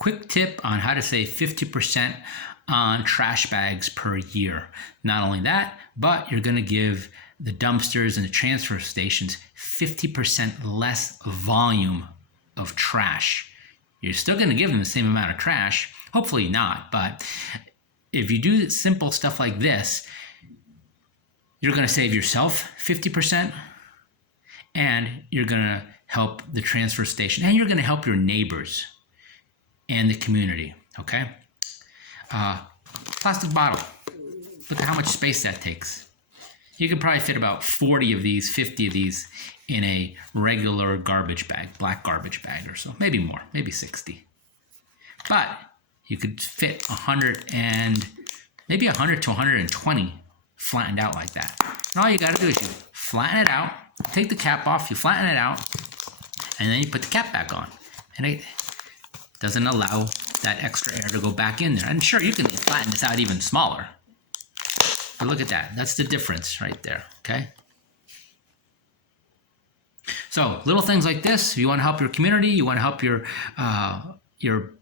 quick tip on how to save 50% on trash bags per year. Not only that, but you're going to give the dumpsters and the transfer stations 50% less volume of trash. You're still going to give them the same amount of trash, hopefully not, but if you do simple stuff like this, you're going to save yourself 50%, and you're going to help the transfer station, and you're going to help your neighbors and the community, okay? Plastic bottle. Look at how much space that takes. You could probably fit about 40 of these, 50 of these in a regular garbage bag, black garbage bag or so, maybe more, maybe 60. But you could fit 100 to 120 flattened out like that. And all you got to do is you flatten it out, take the cap off, you flatten it out, and then you put the cap back on. And it doesn't allow that extra air to go back in there. And sure, you can flatten this out even smaller. But look at that. That's the difference right there, okay? So little things like this, if you want to help your community, you want to help your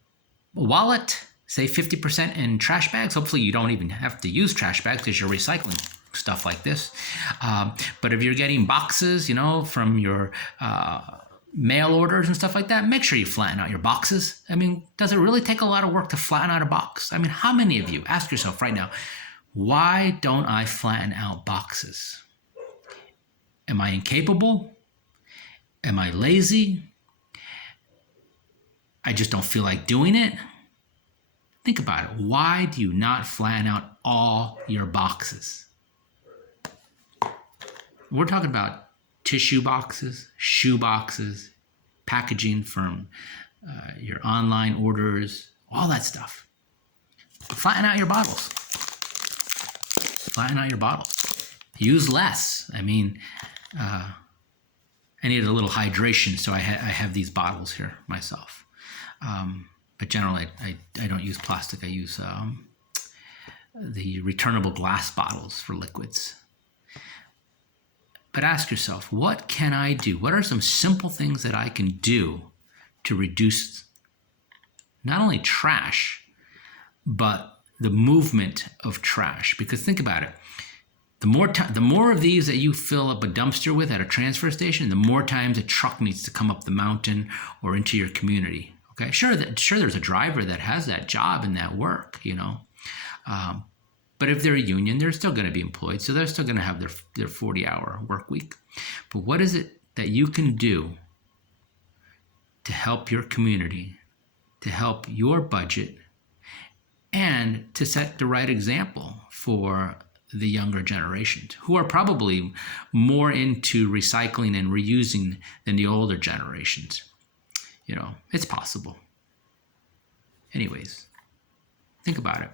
wallet, save 50% in trash bags. Hopefully you don't even have to use trash bags because you're recycling stuff like this. But if you're getting boxes, you know, from your mail orders and stuff like that, make sure you flatten out your boxes. I mean, does it really take a lot of work to flatten out a box? I mean, how many of you, ask yourself right now, why don't I flatten out boxes? Am I incapable? Am I lazy? I just don't feel like doing it? Think about it. Why do you not flatten out all your boxes? We're talking about tissue boxes, shoe boxes, packaging from your online orders, all that stuff. Flatten out your bottles. Flatten out your bottles. Use less. I mean, I need a little hydration, so I have these bottles here myself. But generally, I don't use plastic. I use the returnable glass bottles for liquids. But ask yourself, what can I do? What are some simple things that I can do to reduce not only trash, but the movement of trash? Because think about it. The more of these that you fill up a dumpster with at a transfer station, the more times a truck needs to come up the mountain or into your community. Okay, sure, there's a driver that has that job and that work, you know. But if they're a union, they're still going to be employed, so they're still going to have their 40-hour work week. But what is it that you can do to help your community, to help your budget, and to set the right example for the younger generations, who are probably more into recycling and reusing than the older generations? You know, it's possible. Anyways, think about it.